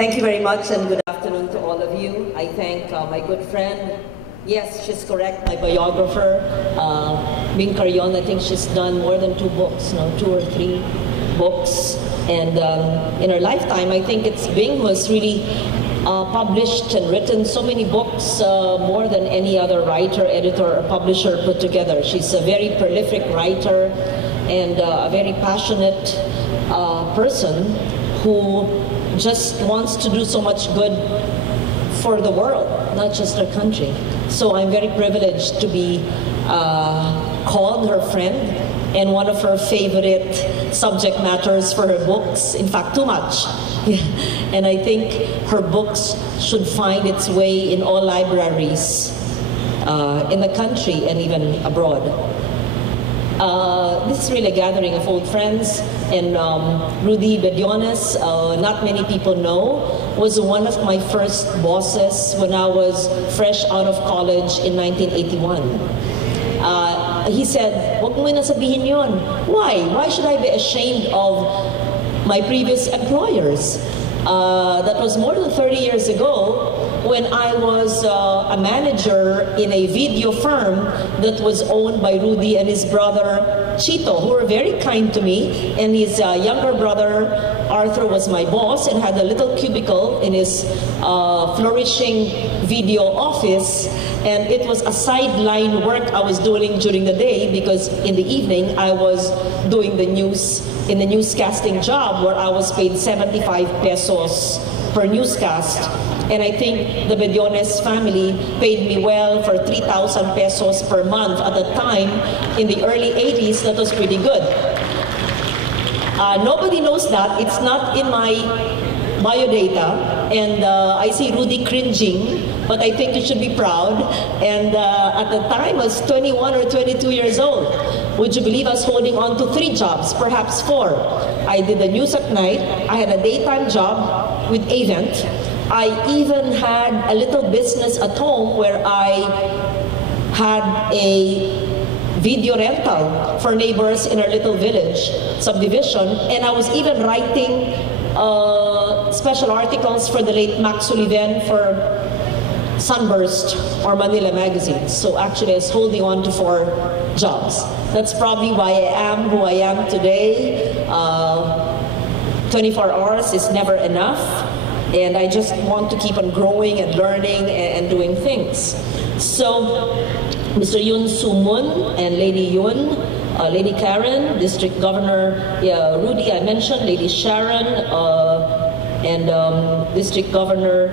Thank you very much and good afternoon to all of you. I thank my good friend, yes, she's correct, my biographer, Bing Carrion. I think she's done more than 2 books, no, 2 or 3 books. And in her lifetime, I think Bing was really published and written so many books, more than any other writer, editor, or publisher put together. She's a very prolific writer and a very passionate person who just wants to do so much good for the world, not just our country. So I'm very privileged to be called her friend, and one of her favorite subject matters for her books, in fact, too much. And I think her books should find its way in all libraries in the country and even abroad. This is really a gathering of old friends, and Rudy Bediones, not many people know, was one of my first bosses when I was fresh out of college in 1981. He said, "Wag mo na sabihin yun." Why? Why should I be ashamed of my previous employers? That was more than 30 years ago when I was a manager in a video firm that was owned by Rudy and his brother Chito, who were very kind to me. And his younger brother Arthur was my boss and had a little cubicle in his flourishing video office. And it was a sideline work I was doing during the day, because in the evening I was doing the news in the newscasting job, where I was paid 75 pesos per newscast. And I think the Bediones family paid me well for 3,000 pesos per month at the time. In the early 80s, that was pretty good. Nobody knows that. It's not in my biodata. And I see Rudy cringing, but I think you should be proud. And at the time, I was 21 or 22 years old. Would you believe I was holding on to 3 jobs, perhaps 4? I did the news at night. I had a daytime job with Avent. I even had a little business at home where I had a video rental for neighbors in our little village subdivision. And I was even writing special articles for the late Max Sullivan for Sunburst or Manila magazines. So actually I was holding on to 4 jobs. That's probably why I am who I am today. 24 hours is never enough. And I just want to keep on growing and learning and doing things. So Mr. Yun Sumun and Lady Yun, Lady Karen, District Governor Rudy, I mentioned, Lady Sharon, and District Governor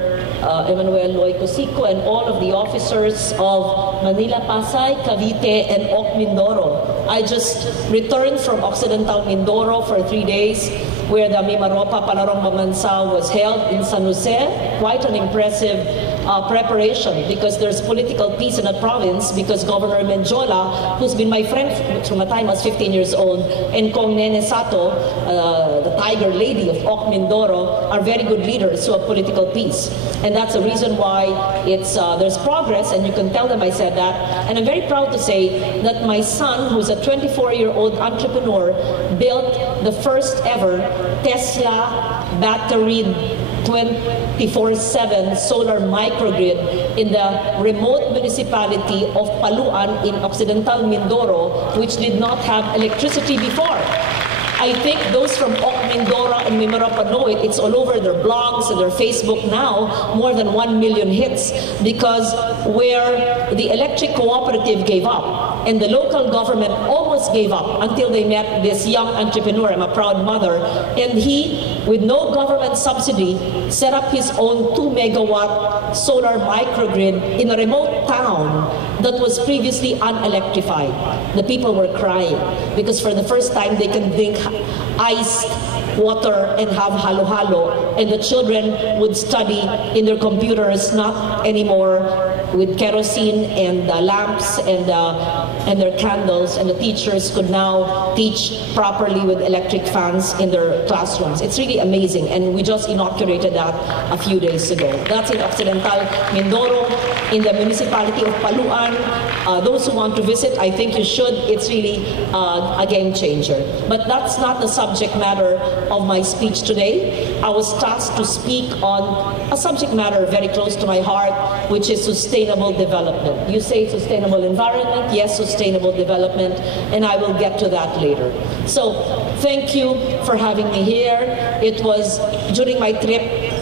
Emmanuel Loy Cosico, and all of the officers of Manila, Pasay, Cavite, and Oc Mindoro. I just returned from Occidental Mindoro for 3 days, where the Mimaropa Palarong Bamansa was held in San Jose. Quite an impressive preparation, because there's political peace in the province, because Governor Menjola, who's been my friend from the time I was 15 years old, and Kong Nene Sato, the Tiger Lady of Oc Mindoro, are very good leaders who have political peace. And that's the reason why there's progress, and you can tell them I said that. And I'm very proud to say that my son, who's a 24-year-old entrepreneur, built the first ever Tesla battery 24/7 solar microgrid in the remote municipality of Paluan in Occidental Mindoro, which did not have electricity before. I think those from Oc Mindoro and Mimaropa know it. It's all over their blogs and their Facebook now, more than 1 million hits, because where the electric cooperative gave up and the local government almost gave up until they met this young entrepreneur. I'm a proud mother. And he, with no government subsidy, set up his own 2-megawatt solar microgrid in a remote town that was previously unelectrified. The people were crying because for the first time they can drink iced water and have halo-halo, and the children would study in their computers, not anymore with kerosene and lamps and their candles, and the teachers could now teach properly with electric fans in their classrooms. It's really amazing, and we just inaugurated that a few days ago. That's in Occidental Mindoro, in the municipality of Paluan. Those who want to visit, I think you should. It's really a game changer. But that's not the subject matter of my speech today. I was tasked to speak on a subject matter very close to my heart, which is sustainable development. You say sustainable environment, yes, sustainable development, and I will get to that later. So thank you for having me here. It was during my trip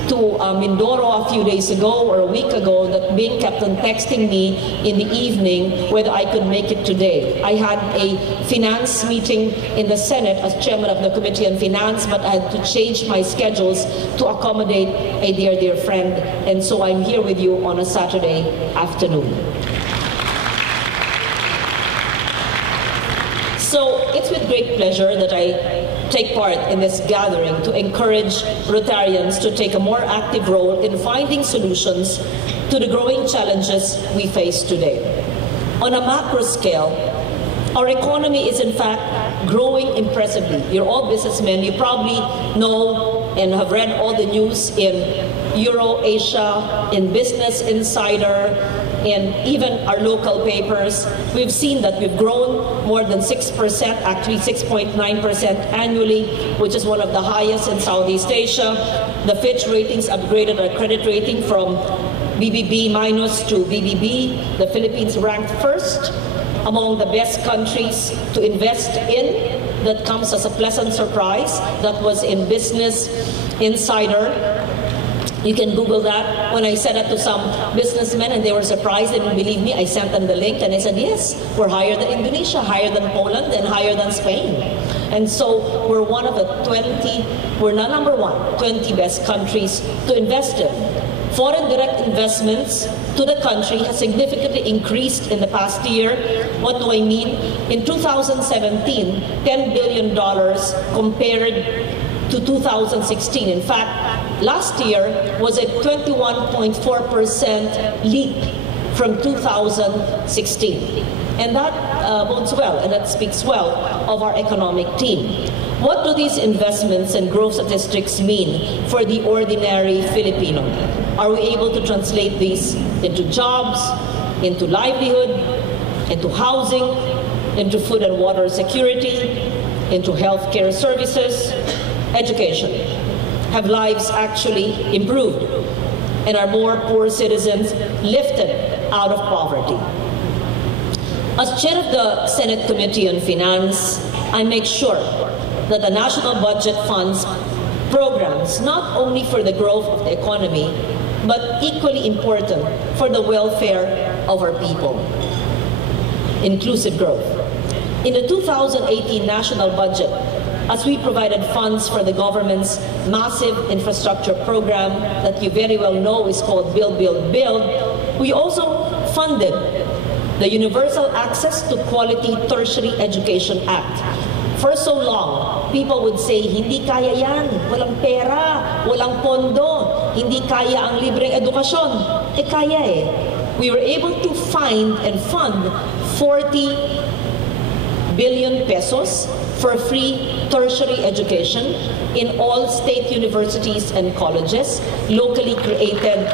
to Mindoro a few days ago or a week ago that Bing kept on texting me in the evening whether I could make it today. I had a finance meeting in the Senate as chairman of the Committee on Finance, but I had to change my schedules to accommodate a dear, dear friend, and so I'm here with you on a Saturday afternoon. So it's with great pleasure that I take part in this gathering to encourage Rotarians to take a more active role in finding solutions to the growing challenges we face today. On a macro scale, our economy is in fact growing impressively. You're all businessmen. You probably know and have read all the news in Euro Asia, in Business Insider, and even our local papers. We've seen that we've grown more than 6%, actually 6.9% annually, which is one of the highest in Southeast Asia. The Fitch ratings upgraded our credit rating from BBB minus to BBB. The Philippines ranked first among the best countries to invest in. That comes as a pleasant surprise. That was in Business Insider. You can Google that. When I said that to some businessmen and they were surprised, they didn't believe me, I sent them the link and I said, yes, we're higher than Indonesia, higher than Poland, and higher than Spain. And so we're one of the 20, we're not number one, 20 best countries to invest in. Foreign direct investments to the country has significantly increased in the past year. What do I mean? In 2017, $10 billion compared to 2016. In fact, last year was a 21.4% leap from 2016. And that bodes well, and that speaks well of our economic team. What do these investments and growth statistics mean for the ordinary Filipino? Are we able to translate these into jobs, into livelihood, into housing, into food and water security, into healthcare services, education? Have lives actually improved? And are more poor citizens lifted out of poverty? As chair of the Senate Committee on Finance, I make sure that the national budget funds programs not only for the growth of the economy, but equally important for the welfare of our people. Inclusive growth. In the 2018 national budget, as we provided funds for the government's massive infrastructure program that you very well know is called Build, Build, Build, we also funded the Universal Access to Quality Tertiary Education Act. For so long, people would say, hindi kaya yan, walang pera, walang pondo, hindi kaya ang libreng edukasyon. Kaya eh. We were able to find and fund 40 billion pesos for free tertiary education in all state universities and colleges, locally created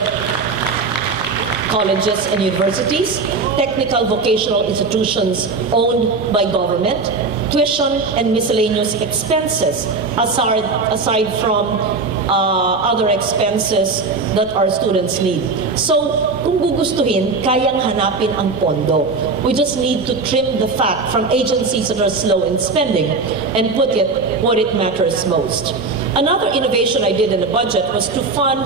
colleges and universities, technical vocational institutions owned by government, tuition and miscellaneous expenses, aside from other expenses that our students need. So, kung gugustuhin, kayang hanapin ang pondo. We just need to trim the fat from agencies that are slow in spending and put it where it matters most. Another innovation I did in the budget was to fund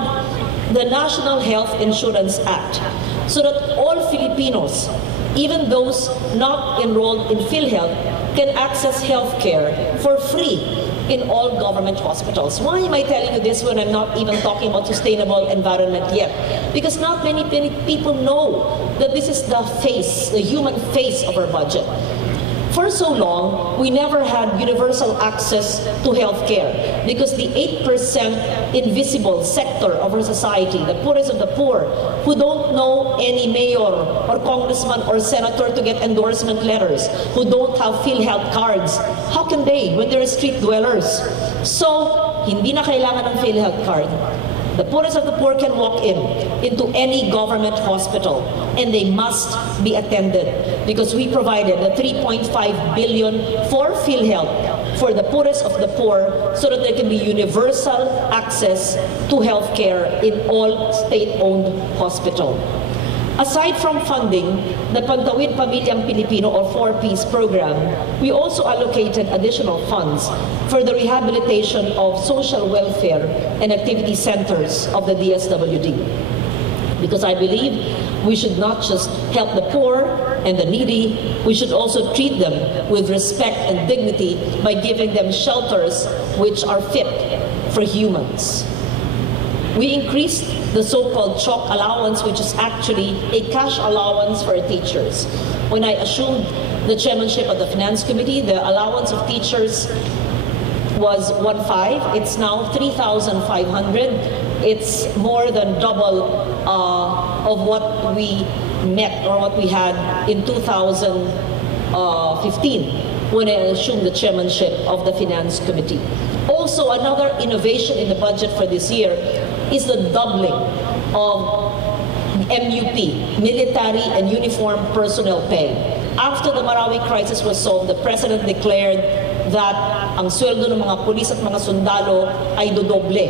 the National Health Insurance Act so that all Filipinos, even those not enrolled in PhilHealth, can access health care for free in all government hospitals. Why am I telling you this when I'm not even talking about sustainable environment yet? Because not many people know that this is the face, the human face of our budget. For so long, we never had universal access to healthcare because the 8% invisible sector of our society, the poorest of the poor, who don't know any mayor or congressman or senator to get endorsement letters, who don't have PhilHealth cards, how can they when they're street dwellers? So, hindi na kailangan ng PhilHealth card. The poorest of the poor can walk into any government hospital, and they must be attended because we provided the 3.5 billion for PhilHealth for the poorest of the poor so that there can be universal access to healthcare in all state-owned hospitals. Aside from funding the Pantawid Pamilyang Pilipino or 4Ps program, we also allocated additional funds for the rehabilitation of social welfare and activity centers of the DSWD. Because I believe we should not just help the poor and the needy, we should also treat them with respect and dignity by giving them shelters which are fit for humans. We increased the so-called chalk allowance, which is actually a cash allowance for teachers. When I assumed the chairmanship of the Finance Committee, the allowance of teachers was 1.5. It's now 3,500. It's more than double of what we met or what we had in 2015 when I assumed the chairmanship of the Finance Committee. Also, another innovation in the budget for this year is the doubling of MUP, military and uniformed personnel pay. After the Marawi crisis was solved, the President declared that ang sweldo ng mga pulis at mga sundalo ay dodoble,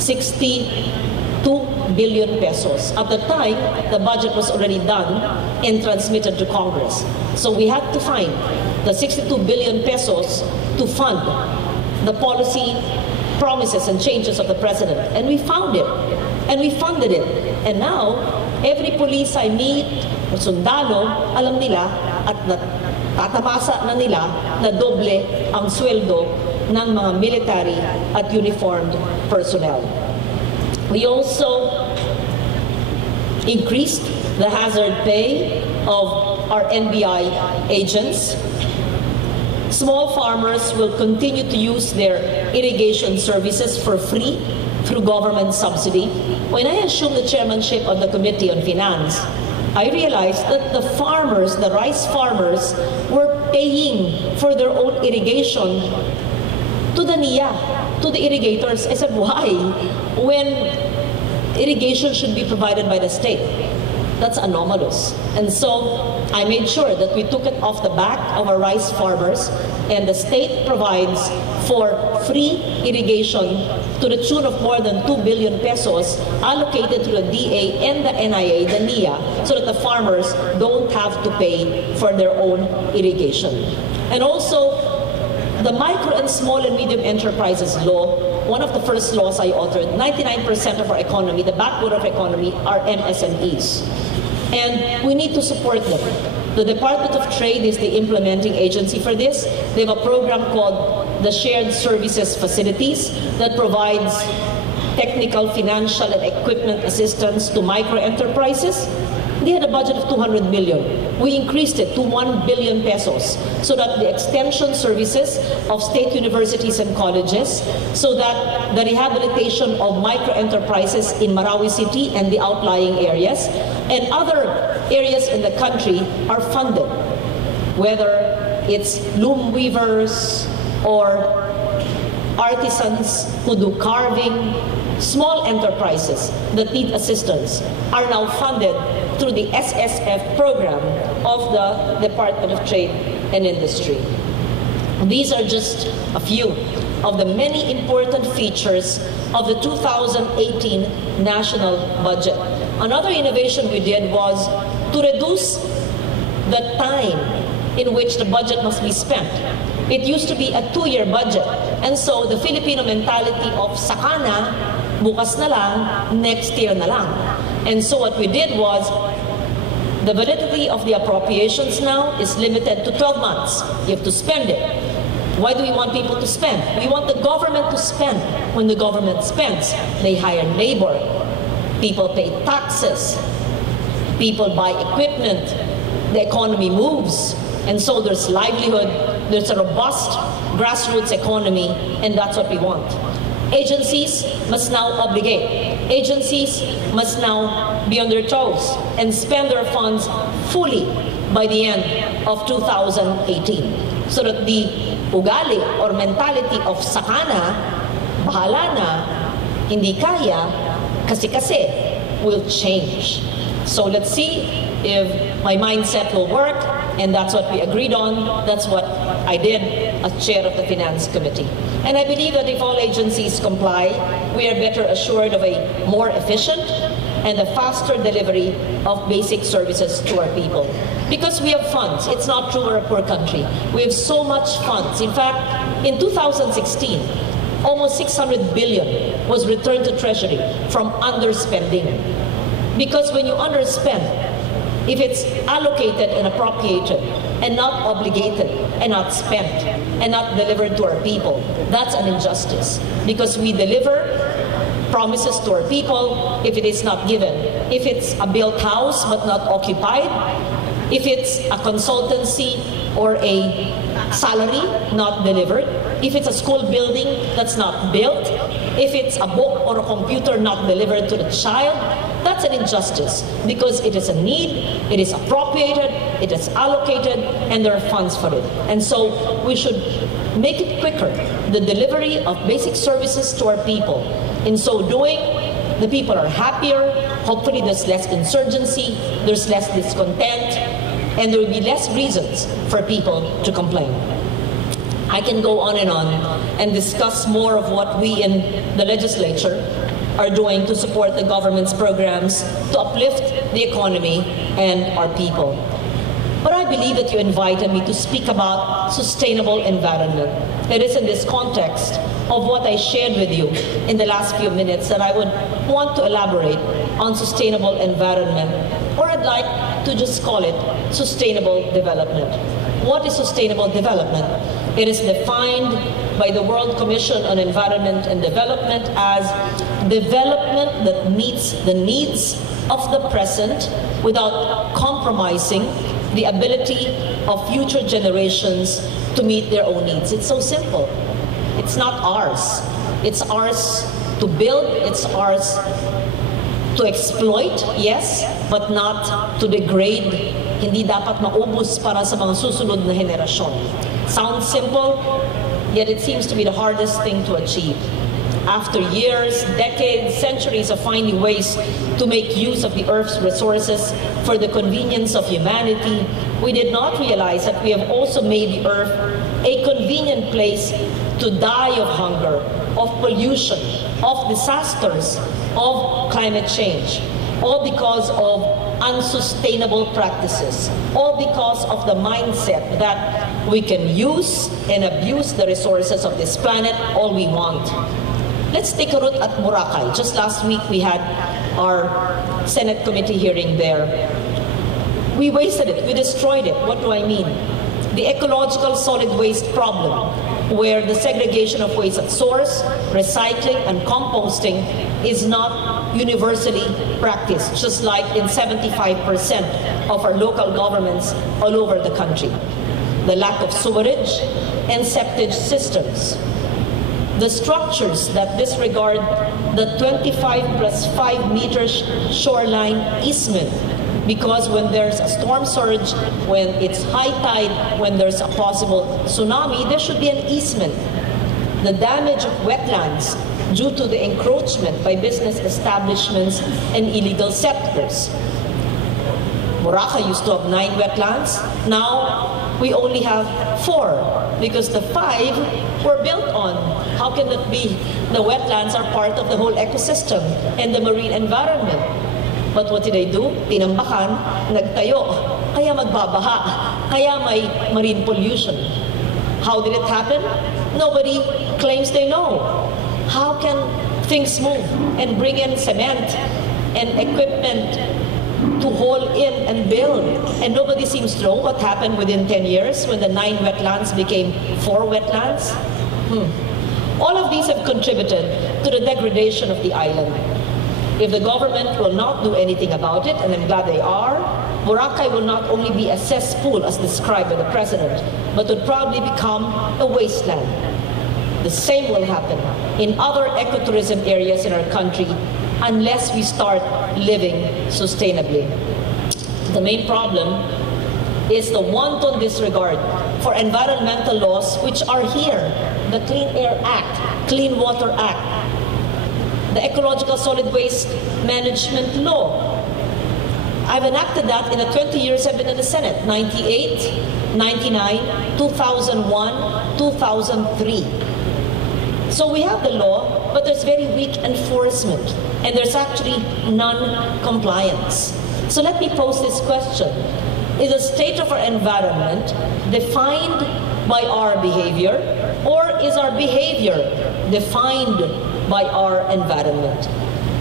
62 billion pesos. At the time, the budget was already done and transmitted to Congress. So we had to find the 62 billion pesos to fund the policy promises and changes of the President. And we found it. And we funded it. And now, every police I meet, o sundalo, alam nila at tatamasa na nila na doble ang sweldo ng mga military at uniformed personnel. We also increased the hazard pay of our NBI agents. Small farmers will continue to use their irrigation services for free through government subsidy. When I assumed the chairmanship of the Committee on Finance, I realized that the farmers, the rice farmers, were paying for their own irrigation to the NIA, to the irrigators. I said, why? When irrigation should be provided by the state. That's anomalous. And so I made sure that we took it off the back of our rice farmers, and the state provides for free irrigation to the tune of more than 2 billion pesos allocated to the DA and the NIA, the NIA, so that the farmers don't have to pay for their own irrigation. And also, the Micro and Small and Medium Enterprises Law, one of the first laws I authored, 99% of our economy, the backbone of our economy, are MSMEs. And we need to support them. The Department of Trade is the implementing agency for this. They have a program called the Shared Services Facilities that provides technical, financial, and equipment assistance to micro enterprises. They had a budget of 200 million. We increased it to 1 billion pesos so that the extension services of state universities and colleges, so that the rehabilitation of micro enterprises in Marawi City and the outlying areas and other areas in the country are funded, whether it's loom weavers or artisans who do carving. Small enterprises that need assistance are now funded through the SSF program of the Department of Trade and Industry. These are just a few of the many important features of the 2018 national budget. Another innovation we did was to reduce the time in which the budget must be spent. It used to be a 2-year budget, and so the Filipino mentality of sakana, bukas na lang, next year na lang. And so what we did was, the validity of the appropriations now is limited to 12 months. You have to spend it. Why do we want people to spend? We want the government to spend. When the government spends, they hire labor, people pay taxes, people buy equipment, the economy moves. And so there's livelihood, there's a robust grassroots economy, and that's what we want. Agencies must now obligate. Agencies must now be on their toes and spend their funds fully by the end of 2018. So that the ugali or mentality of sakana, bahala na, hindi kaya, kasi will change. So let's see if my mindset will work, and that's what we agreed on. That's what I did as chair of the Finance Committee. And I believe that if all agencies comply, we are better assured of a more efficient and a faster delivery of basic services to our people. Because we have funds. It's not true we're a poor country. We have so much funds. In fact, in 2016, almost 600 billion was returned to Treasury from underspending. Because when you underspend, if it's allocated and appropriated and not obligated and not spent and not delivered to our people, that's an injustice. Because we deliver promises to our people if it is not given. If it's a built house but not occupied, if it's a consultancy or a salary not delivered, if it's a school building that's not built, if it's a book or a computer not delivered to the child, that's an injustice because it is a need, it is appropriated, it is allocated, and there are funds for it. And so we should make it quicker, the delivery of basic services to our people. In so doing, the people are happier, hopefully there's less insurgency, there's less discontent, and there will be less reasons for people to complain. I can go on and discuss more of what we in the legislature are doing to support the government's programs to uplift the economy and our people. But I believe that you invited me to speak about sustainable environment. It is in this context of what I shared with you in the last few minutes that I would want to elaborate on sustainable environment, or I'd like to just call it sustainable development. What is sustainable development? It is defined by the World Commission on Environment and Development as development that meets the needs of the present without compromising the ability of future generations to meet their own needs. It's so simple. It's not ours. It's ours to build, it's ours to exploit, yes, but not to degrade. Hindi dapat maubos para sa mga susunod na henerasyon. Sounds simple, yet it seems to be the hardest thing to achieve. After years, decades, centuries of finding ways to make use of the Earth's resources for the convenience of humanity, we did not realize that we have also made the Earth a convenient place to die of hunger, of pollution, of disasters, of climate change, all because of unsustainable practices, all because of the mindset that we can use and abuse the resources of this planet all we want. Let's take a route at Boracay. Just last week we had our Senate committee hearing there. We wasted it, we destroyed it. What do I mean? The ecological solid waste problem, where the segregation of waste at source, recycling, and composting is not universally practiced, just like in 75% of our local governments all over the country. The lack of sewerage and septage systems. The structures that disregard the 25 plus 5 meter shoreline easement, because when there's a storm surge, when it's high tide, when there's a possible tsunami, there should be an easement. The damage of wetlands due to the encroachment by business establishments and illegal settlers. Boracay used to have 9 wetlands. Now we only have 4 because the 5 were built on. How can that be? The wetlands are part of the whole ecosystem and the marine environment. But what did they do? Tinambakan, nagtayo, kaya magbabaha, kaya may marine pollution. How did it happen? Nobody claims they know. How can things move and bring in cement and equipment to haul in and build? And nobody seems to know what happened within 10 years when the 9 wetlands became 4 wetlands. All of these have contributed to the degradation of the island. If the government will not do anything about it, and I'm glad they are, Boracay will not only be a cesspool as described by the President, but would probably become a wasteland. The same will happen in other ecotourism areas in our country unless we start living sustainably. The main problem is the wanton disregard for environmental laws which are here. The Clean Air Act, Clean Water Act, the Ecological Solid Waste Management Law. I've enacted that in the 20 years I've been in the Senate, 98, 99, 2001, 2003. So we have the law, but there's very weak enforcement, and there's actually non-compliance. So let me pose this question. Is the state of our environment defined by our behavior, or is our behavior defined by our environment?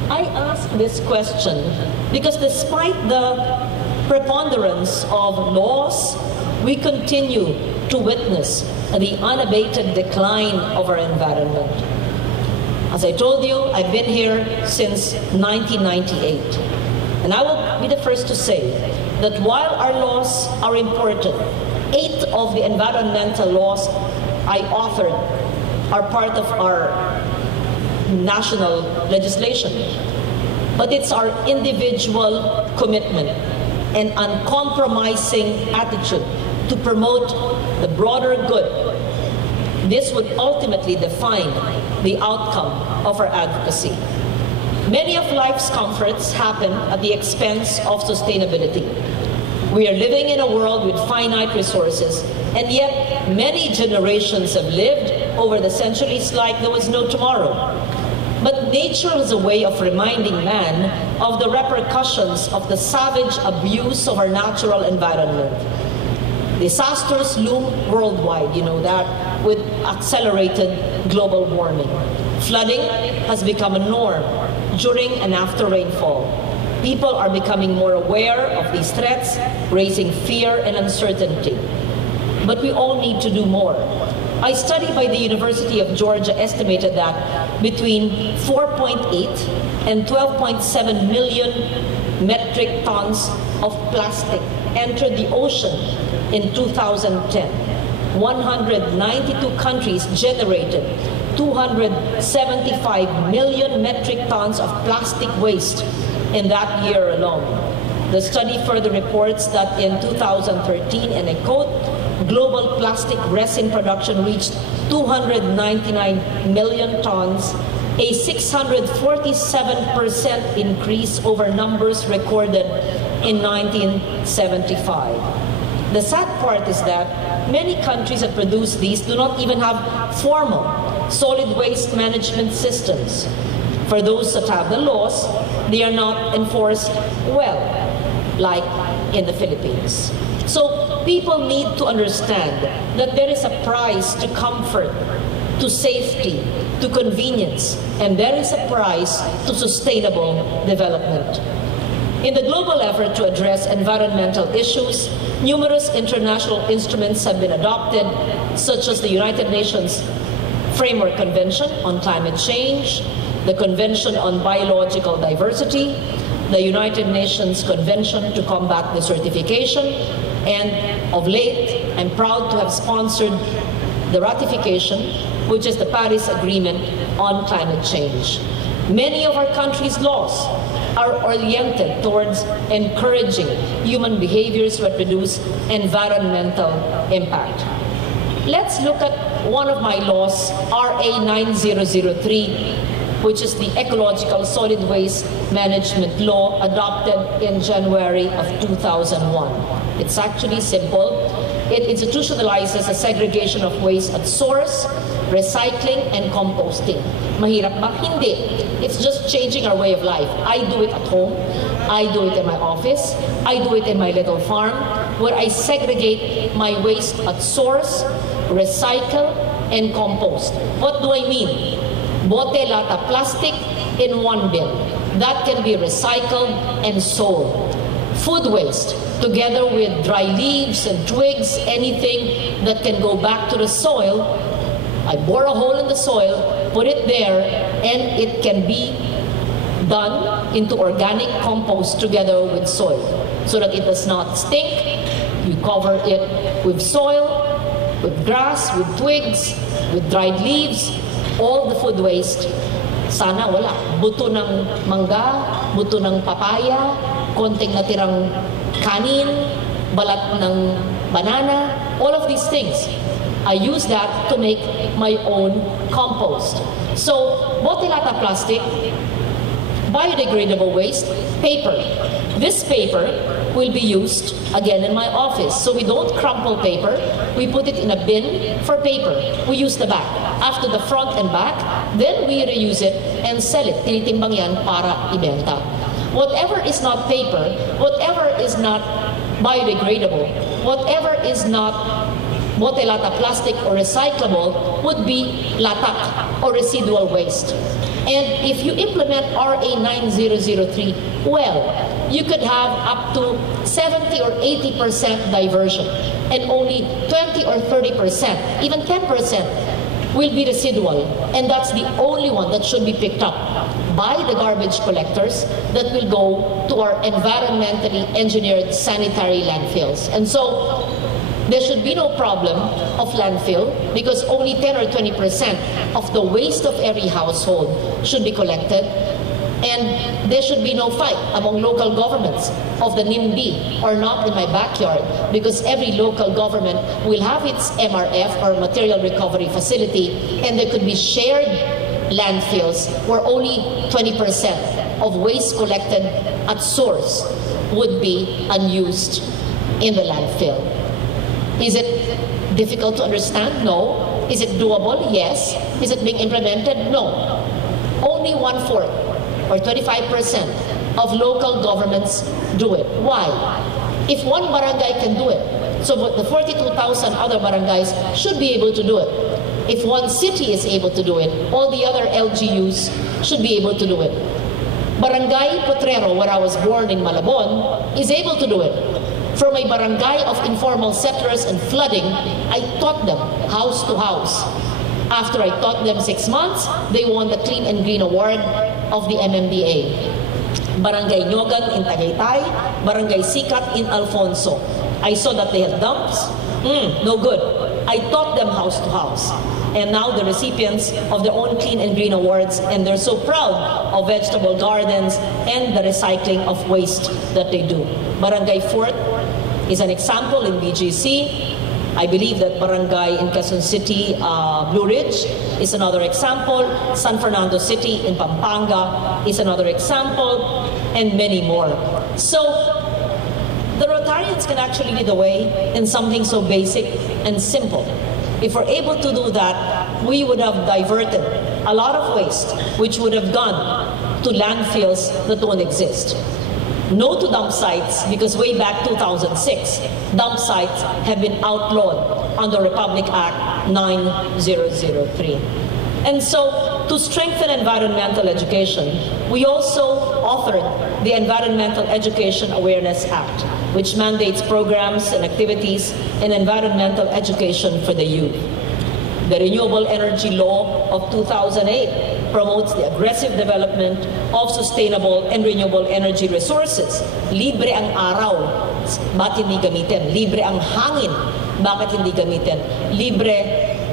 I ask this question because despite the preponderance of laws, we continue to witness the unabated decline of our environment. As I told you, I've been here since 1998. And I will be the first to say that while our laws are important, 8 of the environmental laws I authored are part of our national legislation. But it's our individual commitment and uncompromising attitude to promote the broader good. This would ultimately define the outcome of our advocacy. Many of life's comforts happen at the expense of sustainability. We are living in a world with finite resources, and yet many generations have lived over the centuries like there was no tomorrow. But nature has a way of reminding man of the repercussions of the savage abuse of our natural environment. Disasters loom worldwide, you know that, with accelerated global warming. Flooding has become a norm during and after rainfall. People are becoming more aware of these threats, raising fear and uncertainty. But we all need to do more. A study by the University of Georgia estimated that between 4.8 and 12.7 million metric tons of plastic entered the ocean in 2010. 192 countries generated 275 million metric tons of plastic waste in that year alone. The study further reports that in 2013, and I quote, global plastic resin production reached 299 million tons, a 647% increase over numbers recorded in 1975. The sad part is that many countries that produce these do not even have formal solid waste management systems. For those that have the laws, they are not enforced well, like in the Philippines. So people need to understand that there is a price to comfort, to safety, to convenience, and there is a price to sustainable development. In the global effort to address environmental issues, numerous international instruments have been adopted, such as the United Nations Framework Convention on Climate Change, the Convention on Biological Diversity, the United Nations Convention to Combat Desertification, and of late, I'm proud to have sponsored the ratification, which is the Paris Agreement on Climate Change. Many of our country's laws are oriented towards encouraging human behaviors that produce environmental impact. Let's look at one of my laws, RA 9003, which is the Ecological Solid Waste Management Law adopted in January of 2001. It's actually simple. It institutionalizes a segregation of waste at source, recycling, and composting. Mahirap ba? Hindi. It's just changing our way of life. I do it at home. I do it in my office. I do it in my little farm, where I segregate my waste at source, recycle, and compost. What do I mean? Bote, lata, plastic in one bin. That can be recycled and sold. Food waste, together with dry leaves and twigs, anything that can go back to the soil, I bore a hole in the soil, put it there, and it can be done into organic compost together with soil so that it does not stink. You cover it with soil, with grass, with twigs, with dried leaves, all the food waste. Sana wala. Buto ng mangga, buto ng papaya, konting natirang kanin, balat ng banana, all of these things. I use that to make my own compost. So, botelata plastic, biodegradable waste, paper. This paper will be used again in my office. So we don't crumple paper, we put it in a bin for paper. We use the back. After the front and back, then we reuse it and sell it. Tinitimbang yan para ibenta. Whatever is not paper, whatever is not biodegradable, whatever is not botelata plastic or recyclable would be latak or residual waste. And if you implement RA 9003, well, you could have up to 70 or 80% diversion, and only 20 or 30%, even 10% will be residual, and that's the only one that should be picked up by the garbage collectors that will go to our environmentally engineered sanitary landfills. And so there should be no problem of landfill because only 10 or 20% of the waste of every household should be collected. And there should be no fight among local governments of the NIMBY or not in my backyard, because every local government will have its MRF or material recovery facility, and there could be shared landfills where only 20% of waste collected at source would be unused in the landfill. Is it difficult to understand? No. Is it doable? Yes. Is it being implemented? No. Only 1/4 or 25% of local governments do it. Why? If one barangay can do it, so the 42,000 other barangays should be able to do it. If one city is able to do it, all the other LGUs should be able to do it. Barangay Potrero, where I was born in Malabon, is able to do it. From a barangay of informal settlers and flooding, I taught them house to house. After I taught them 6 months, they won the Clean and Green Award of the MMDA. Barangay Nyogan in Tagaytay, Barangay Sikat in Alfonso. I saw that they had dumps. No good. I taught them house to house. And now the recipients of their own Clean and Green Awards, and they're so proud of vegetable gardens and the recycling of waste that they do. Barangay Fort is an example in BGC. I believe that barangay in Quezon City, Blue Ridge, is another example. San Fernando City in Pampanga is another example, and many more. So the Rotarians can actually lead the way in something so basic and simple. If we're able to do that, we would have diverted a lot of waste, which would have gone to landfills that don't exist. No to dump sites, because way back 2006, dump sites have been outlawed under Republic Act 9003. And so, to strengthen environmental education, we also authored the Environmental Education Awareness Act, which mandates programs and activities in environmental education for the youth. The Renewable Energy Law of 2008 promotes the aggressive development of sustainable and renewable energy resources. Libre ang araw, bakit hindi gamitin? Libre ang hangin, bakit hindi gamitin? Libre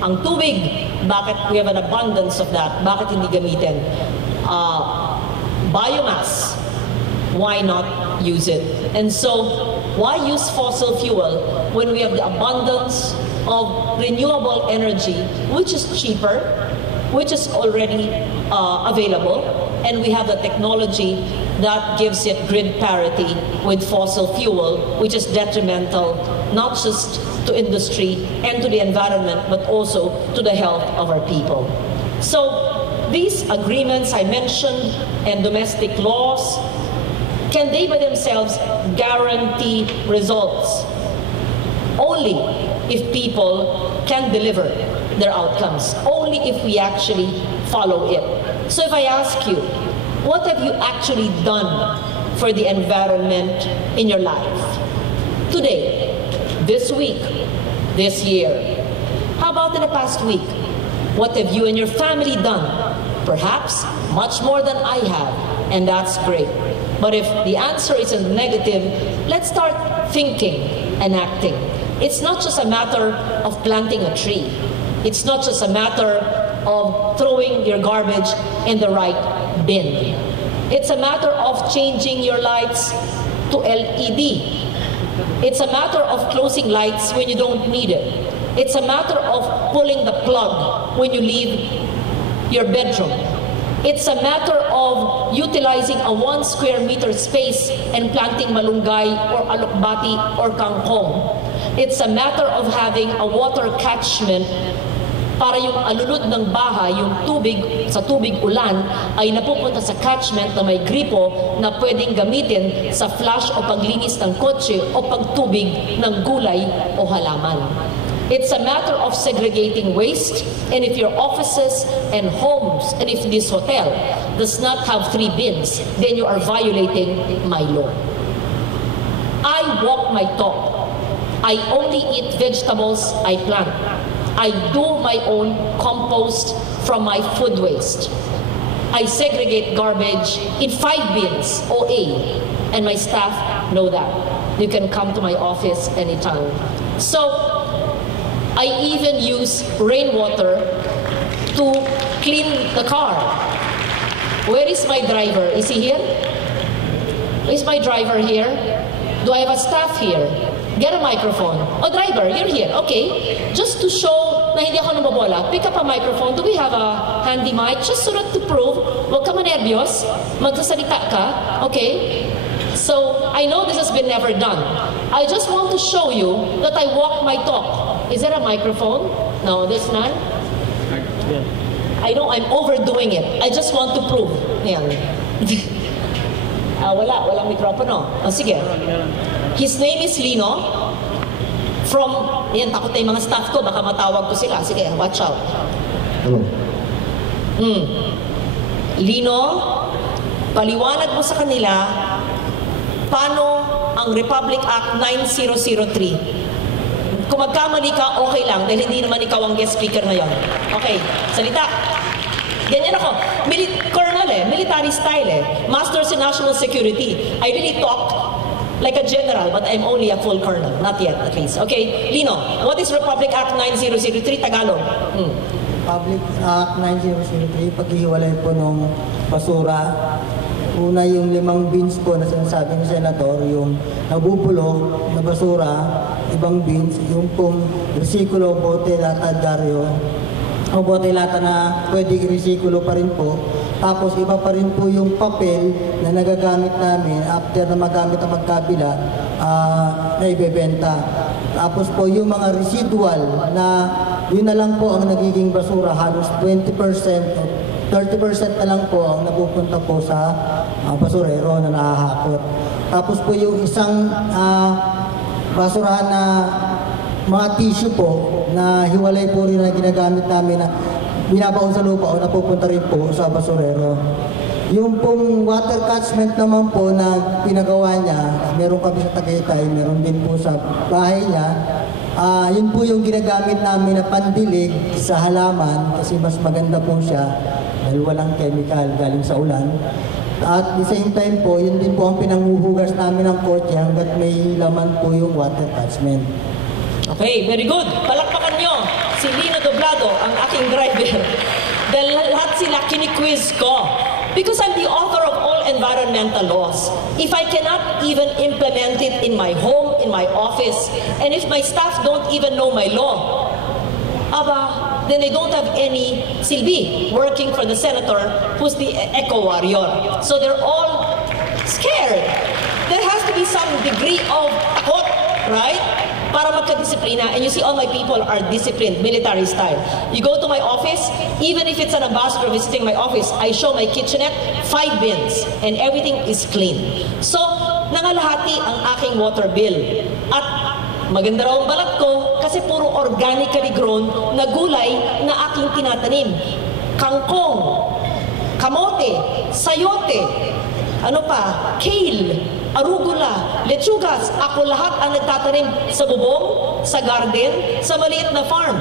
ang tubig, bakit we have an abundance of that, bakit hindi gamitin? Biomass, why not use it? And so, why use fossil fuel when we have the abundance of renewable energy, which is cheaper, which is already available, and we have the technology that gives it grid parity with fossil fuel, which is detrimental not just to industry and to the environment, but also to the health of our people. So these agreements I mentioned and domestic laws, can they by themselves guarantee results? Only if people can deliver their outcomes, only if we actually follow it. So if I ask you, what have you actually done for the environment in your life? Today, this week, this year? How about in the past week? What have you and your family done? Perhaps much more than I have. and that's great. But if the answer is a negative, let's start thinking and acting. It's not just a matter of planting a tree. It's not just a matter of throwing your garbage in the right bin. It's a matter of changing your lights to LED. It's a matter of closing lights when you don't need it. It's a matter of pulling the plug when you leave your bedroom. It's a matter of utilizing a 1 square meter space and planting malunggay or alokbati or kangkong. It's a matter of having a water catchment para yung alulod ng bahay, yung tubig sa tubig ulan, ay napupunta sa catchment na may gripo na pwedeng gamitin sa flush o paglinis ng kotse o pagtubig ng gulay o halaman. It's a matter of segregating waste, and if your offices and homes, and if this hotel does not have 3 bins, then you are violating my law. I walk my talk. I only eat vegetables I plant. I do my own compost from my food waste. I segregate garbage in 5 bins, OA, and my staff know that. You can come to my office anytime. So, I even use rainwater to clean the car. Where is my driver? Is he here? Is my driver here? Do I have a staff here? Get a microphone. Oh, driver, you're here. Okay. Just to show na hindi ako nababola, pick up a microphone. Do we have a handy mic? Just so that to prove, huwag ka manervyos, magsasalita ka. Okay? So, I know this has been never done. I just want to show you that I walk my talk. Is there a microphone? No, there's none? Yeah. I know I'm overdoing it. I just want to prove. Ayan. Walang mikropono. Oh, sige. His name is Lino. From, yan, takot na yung mga staff ko, baka matawag ko sila. Sige, watch out. Hello. Lino, paliwanag mo sa kanila paano ang Republic Act 9003. Kung magkamali ka, okay lang, dahil hindi naman ikaw ang guest speaker ngayon. Okay, salita. Ganyan ako. Colonel military style Masters in National Security. I really talk like a general, but I'm only a full colonel. Not yet, at least. Okay, Lino, what is Republic Act 9003, Tagalog? Republic Act 9003, paghihiwalay po ng basura. Una yung 5 bins po na sinasabi ng Senator, yung nabubulok na basura, ibang bins, yung pong resikulo, bote, lata, dyaryo, o bote, lata na pwede resikulo pa rin po. Tapos iba pa rin po yung papel na nagagamit namin after na magamit ang magkabila na ibebenta. Tapos po yung mga residual na yun na lang po ang nagiging basura, halos 20% o 30% na lang po ang napupunta po sa basurero na nahahakot. Tapos po yung isang basurahan na mga tissue po na hiwalay po rin na ginagamit namin na binabaon sa lupa o napupunta rin po sa basurero. Yung pong water catchment naman po na pinagawa niya, meron kami sa Tagaytay, meron din po sa bahay niya. Yun po yung ginagamit namin na pandilig sa halaman kasi mas maganda po siya dahil walang chemical galing sa ulan. At the same time po, yun din po ang pinanghuhugas namin ng kotse hanggat may laman po yung water catchment. Okay, very good. Palakpakan nyo si Lino Doblado, ang aking driver. Dahil lahat sila kini-quiz ko. Because I'm the author of all environmental laws. If I cannot even implement it in my home, in my office, and if my staff don't even know my law, then they don't have any silbi working for the senator who's the eco-warrior. So they're all scared. There has to be some degree of takot, right? Para magka-disiplina. And you see all my people are disciplined, military style. You go to my office, even if it's an ambassador visiting my office, I show my kitchenette, 5 bins, and everything is clean. So, nangalahati ang aking water bill. At maganda raw ang balat ko kasi puro organically grown na gulay na aking tinatanim. Kangkong, kamote, sayote, ano pa, kale, arugula, lechugas. Ako lahat ang nagtatanim sa bubong, sa garden, sa maliit na farm.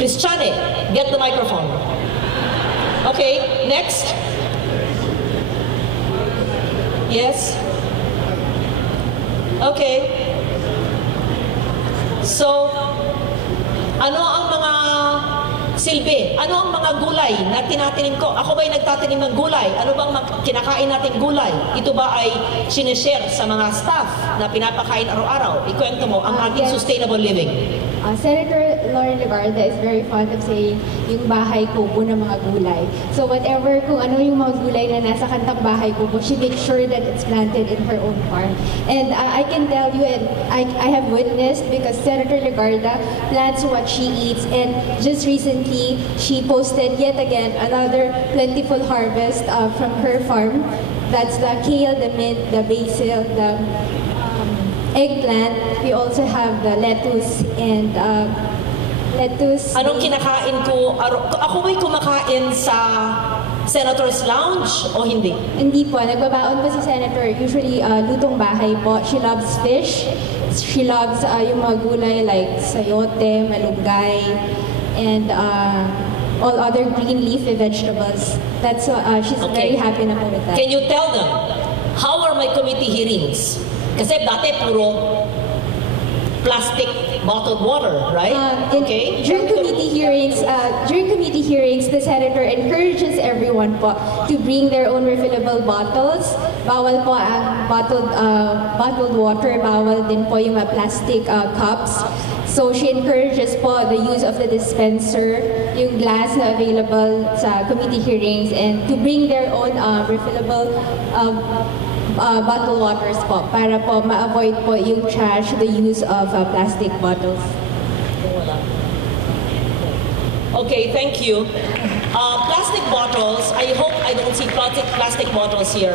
Christiane, get the microphone. Okay, next. Yes? Okay. So, ano ang mga silbi? Ano ang mga gulay na tinatanim ko? Ako ba'y nagtatanim ng gulay? Ano bang kinakain natin gulay? Ito ba ay sinishare sa mga staff na pinapakain araw-araw? Ikwento mo ang ating sustainable living. Senator Loren Legarda is very fond of saying yung bahay kubo ng mga gulay. So whatever, kung ano yung mga gulay na nasa kantang bahay kubo, she makes sure that it's planted in her own farm. And I can tell you, and I have witnessed, because Senator Legarda plants what she eats, and just recently she posted yet again another plentiful harvest from her farm. That's the kale, the mint, the basil, the eggplant. We also have the lettuce and lettuce. Anong kinakain ko? Ako ba'y kumakain sa Senator's Lounge o hindi? Hindi po. Nagbabaon po si Senator. Usually, lutong bahay po. She loves fish. She loves yung mga gulay like sayote, malunggay, and all other green leafy vegetables. That's she's very happy naman with that. Can you tell them, how are my committee hearings? Kasi dati puro plastic bottled water, right? Okay. During committee hearings, the senator encourages everyone po to bring their own refillable bottles. Bawal po ang bottled water, bawal din po yung plastic cups. So she encourages po the use of the dispenser, yung glass na available sa committee hearings, and to bring their own refillable bottled waters po, para po ma-avoid po yung trash, the use of plastic bottles. Okay, thank you. Plastic bottles, I hope I don't see plastic bottles here.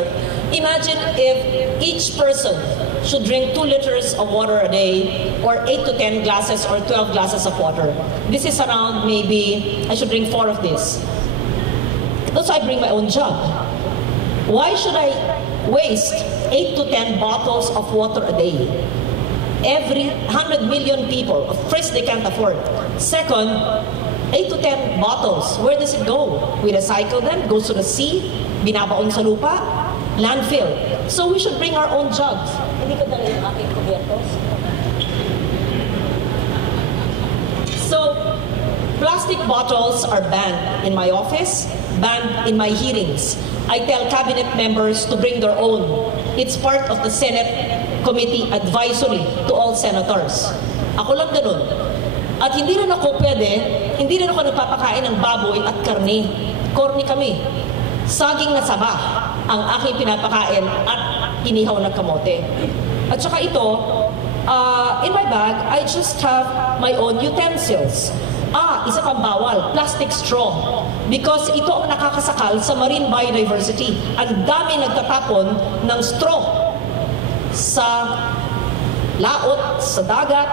Imagine if each person should drink 2 liters of water a day, or 8 to 10 glasses or 12 glasses of water. This is around, maybe, I should drink 4 of this. That's why I bring my own jug. Why should I waste 8 to 10 bottles of water a day? Every 100 million people, first they can't afford. Second, 8 to 10 bottles, where does it go? We recycle them, it goes to the sea, binabaon sa lupa, landfill. So we should bring our own jugs. Hindi ko dala yung aking kubyertos. So, plastic bottles are banned in my office, banned in my hearings. I tell cabinet members to bring their own. It's part of the Senate Committee advisory to all senators. Ako lang ganun. At hindi rin ako nagpapakain ng baboy at karne. Korni kami. Saging na saba ang aking pinapakain at inihaw na kamote. At saka ito, in my bag, I just have my own utensils. Isa pang bawal, plastic straw. Because ito ang nakakasakal sa marine biodiversity. Ang dami nagtatapon ng straw sa laot, sa dagat.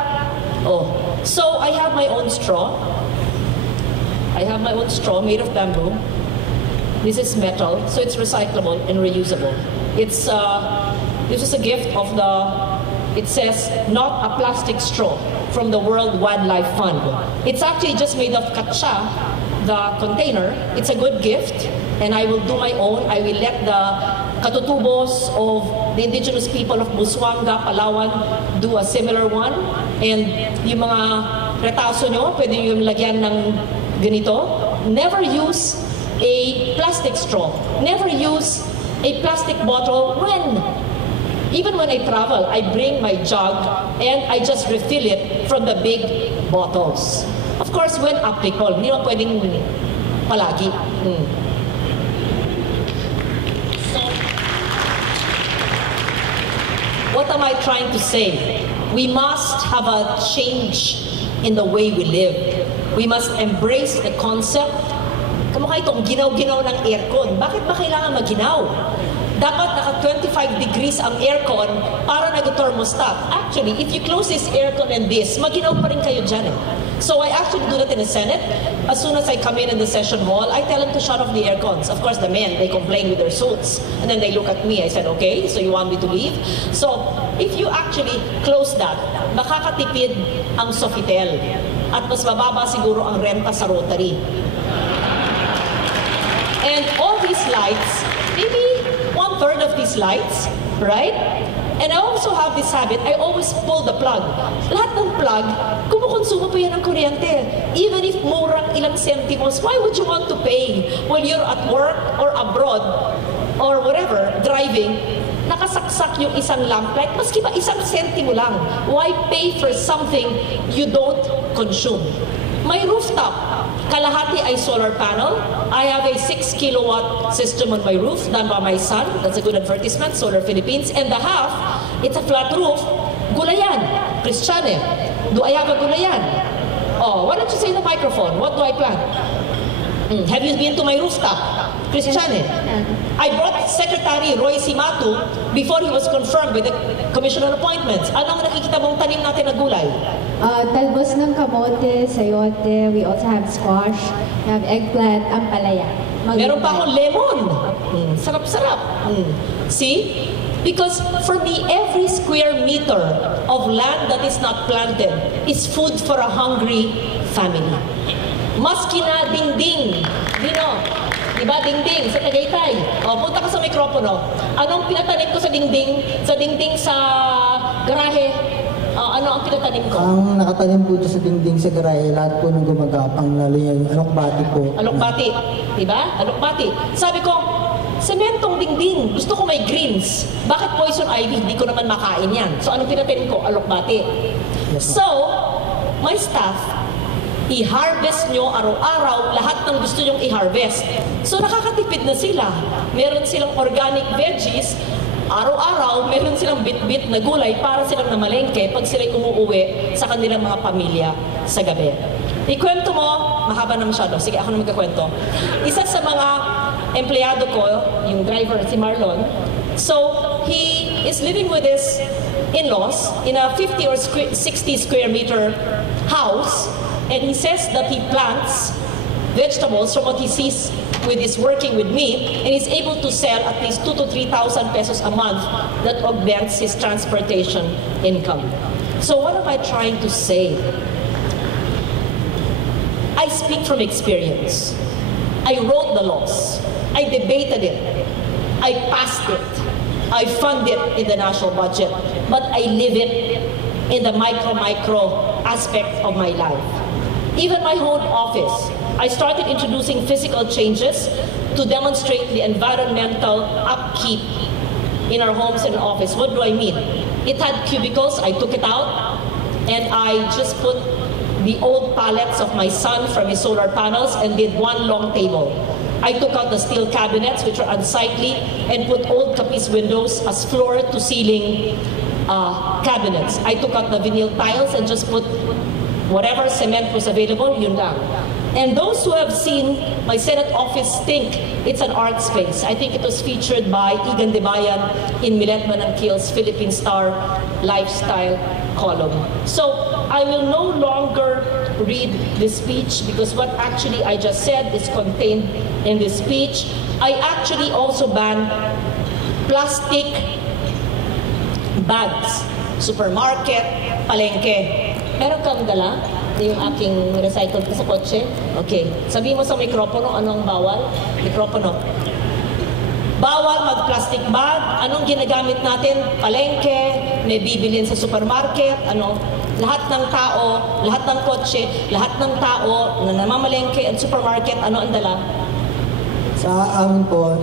So I have my own straw. I have my own straw made of bamboo. This is metal, so it's recyclable and reusable. It's this is a gift of it says, not a plastic straw, from the World Wildlife Fund. It's actually just made of katsa, the container. It's a good gift, and I will do my own. I will let the katutubos of the indigenous people of Busuanga, Palawan, do a similar one. And yung mga retaso nyo, pwede yung lagyan ng ganito. Never use a plastic straw. Never use a plastic bottle even when I travel, I bring my jug and I just refill it from the big bottles. Of course, when applicable, hindi mo pwedeng palagi. So, what am I trying to say? We must have a change in the way we live. We must embrace the concept. Kamukha itong ginaw-ginaw ng aircon. Bakit ba kailangan maginaw? Dapat naka 25 degrees ang aircon para nag-thermostat. Actually, if you close this aircon and this, maginaw pa rin kayo dyan. So I actually do that in the Senate. As soon as I come in the session hall, I tell them to shut off the aircons. Of course, the men, they complain with their suits. And then they look at me. I said, okay, so you want me to leave? So if you actually close that, makakatipid ang Sofitel. At mas mababa siguro ang renta sa Rotary. And all these lights, maybe 1/3 of these lights, right? And I also have this habit, I always pull the plug. Lahat ng plug, kumukonsumo pa yan ng kuryente. Even if murang ilang sentimos, why would you want to pay when you're at work or abroad or whatever, driving, nakasaksak yung isang lamplight, maski ba isang sentimo lang, why pay for something you don't consume? My rooftop, kalahati ay solar panel. I have a 6 kilowatt system on my roof done by my son. That's a good advertisement, Solar Philippines. And the half, it's a flat roof. Gulayan, Christiane. Do I have a gulayan? Oh, why don't you say in the microphone? What do I plant? Have you been to my rooftop? Christiane. I brought Secretary Roy Simatu before he was confirmed with the Commission on Appointments. Anong nakikita mong tanim natin na gulay? Talbos ng kamote, sayote, we also have squash, we have eggplant, ampalaya. Meron pa akong lemon. Sarap-sarap. See? Because for me, every square meter of land that is not planted is food for a hungry family. Maski na dingding. Diba dingding sa Tagaytay? O, punta ka sa mikropono. Anong pinatanim ko sa dingding? Sa dingding sa garahe? Ano ang pinatanim ko? Ang nakatanim po sa dingding sa garahe, lahat po ng gumagapang, lalo yung alokbati po. Alokbati. Diba? Alokbati. Sabi ko, sementong dingding. Gusto ko may greens. Bakit poison ivy? Hindi ko naman makain yan. So, anong pinatanim ko? Alokbati. Yes, so, my staff, i-harvest nyo araw-araw lahat ng gusto nyong i-harvest. So nakakatipid na sila. Meron silang organic veggies, araw-araw meron silang bit-bit na gulay para silang namalengke pag sila'y umuuwi sa kanilang mga pamilya sa gabi. Ikwento mo, mahaba na masyado. Sige, ako na magkakwento. Isa sa mga empleyado ko, yung driver, si Marlon, so he is living with his in-laws in a 50 or 60 square meter house. And he says that he plants vegetables from what he sees with his working with me, and he's able to sell at least 2,000 to 3,000 pesos a month that augments his transportation income. So what am I trying to say? I speak from experience. I wrote the laws. I debated it. I passed it. I fund it in the national budget. But I live it in the micro aspect of my life. Even my own office, I started introducing physical changes to demonstrate the environmental upkeep in our homes and office. What do I mean? It had cubicles, I took it out, and I just put the old pallets of my son from his solar panels and did one long table. I took out the steel cabinets, which are unsightly, and put old Capiz windows as floor-to-ceiling cabinets. I took out the vinyl tiles and just put whatever cement was available, yun lang. And those who have seen my Senate office think it's an art space. I think it was featured by Igan Debayan in Milet Mananquil's Philippine Star Lifestyle column. So I will no longer read this speech because what actually I just said is contained in this speech. I actually also ban plastic bags, supermarket, palengke. Meron kang dala? Yung aking recycled ko sa kotse? Okay. Sabihin mo sa mikropono, anong bawal? Mikropono. Bawal mag-plastic bag. Anong ginagamit natin? Palengke, may bibilin sa supermarket, ano? Lahat ng tao, lahat ng kotse, lahat ng tao na namamalengke at supermarket, ano ang dala? Sa amin po,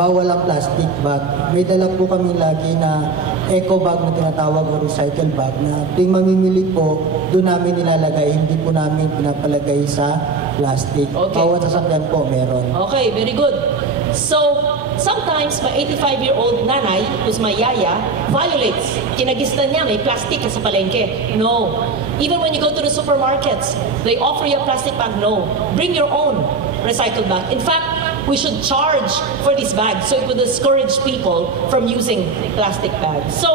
bawal ang plastic bag. May dala po kami lagi na eco bag na tinatawag o recycle bag na tuwing mamimili po, doon namin nilalagay, hindi po namin pinapalagay sa plastic. Okay. Bawat sasakyan po meron. Okay, very good. So, sometimes my 85-year-old nanay, who's my yaya, violates. Kinagisnan niya, may plastic sa palengke. No. Even when you go to the supermarkets, they offer you a plastic bag. No. Bring your own recycled bag. In fact, we should charge for these bags so it would discourage people from using plastic bags. So,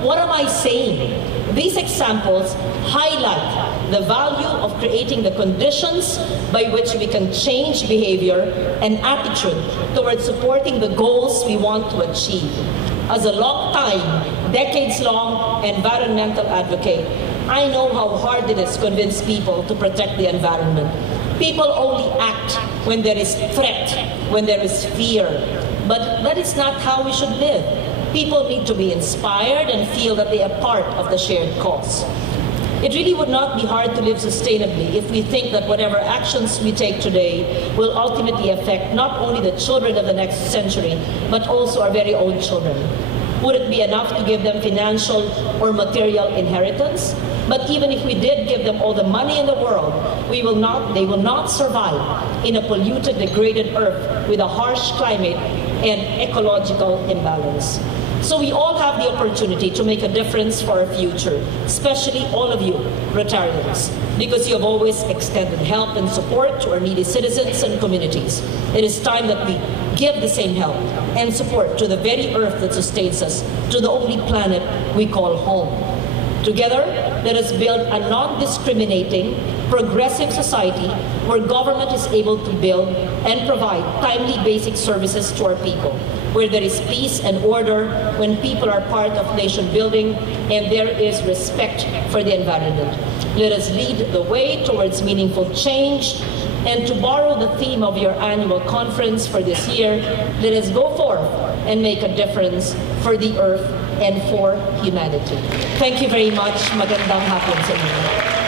what am I saying? These examples highlight the value of creating the conditions by which we can change behavior and attitude towards supporting the goals we want to achieve. As a long-time, decades-long environmental advocate, I know how hard it is to convince people to protect the environment. People only act when there is threat, when there is fear. But that is not how we should live. People need to be inspired and feel that they are part of the shared cause. It really would not be hard to live sustainably if we think that whatever actions we take today will ultimately affect not only the children of the next century, but also our very own children. Would it be enough to give them financial or material inheritance? But even if we did give them all the money in the world, they will not survive in a polluted, degraded earth with a harsh climate and ecological imbalance. So we all have the opportunity to make a difference for our future, especially all of you, Rotarians, because you have always extended help and support to our needy citizens and communities. It is time that we give the same help and support to the very earth that sustains us, to the only planet we call home. Together, let us build a non-discriminating, progressive society where government is able to build and provide timely basic services to our people, where there is peace and order, when people are part of nation building, and there is respect for the environment. Let us lead the way towards meaningful change. And to borrow the theme of your annual conference for this year, let us go forth and make a difference for the earth and for humanity. Thank you very much. Magandang hapon sa inyo.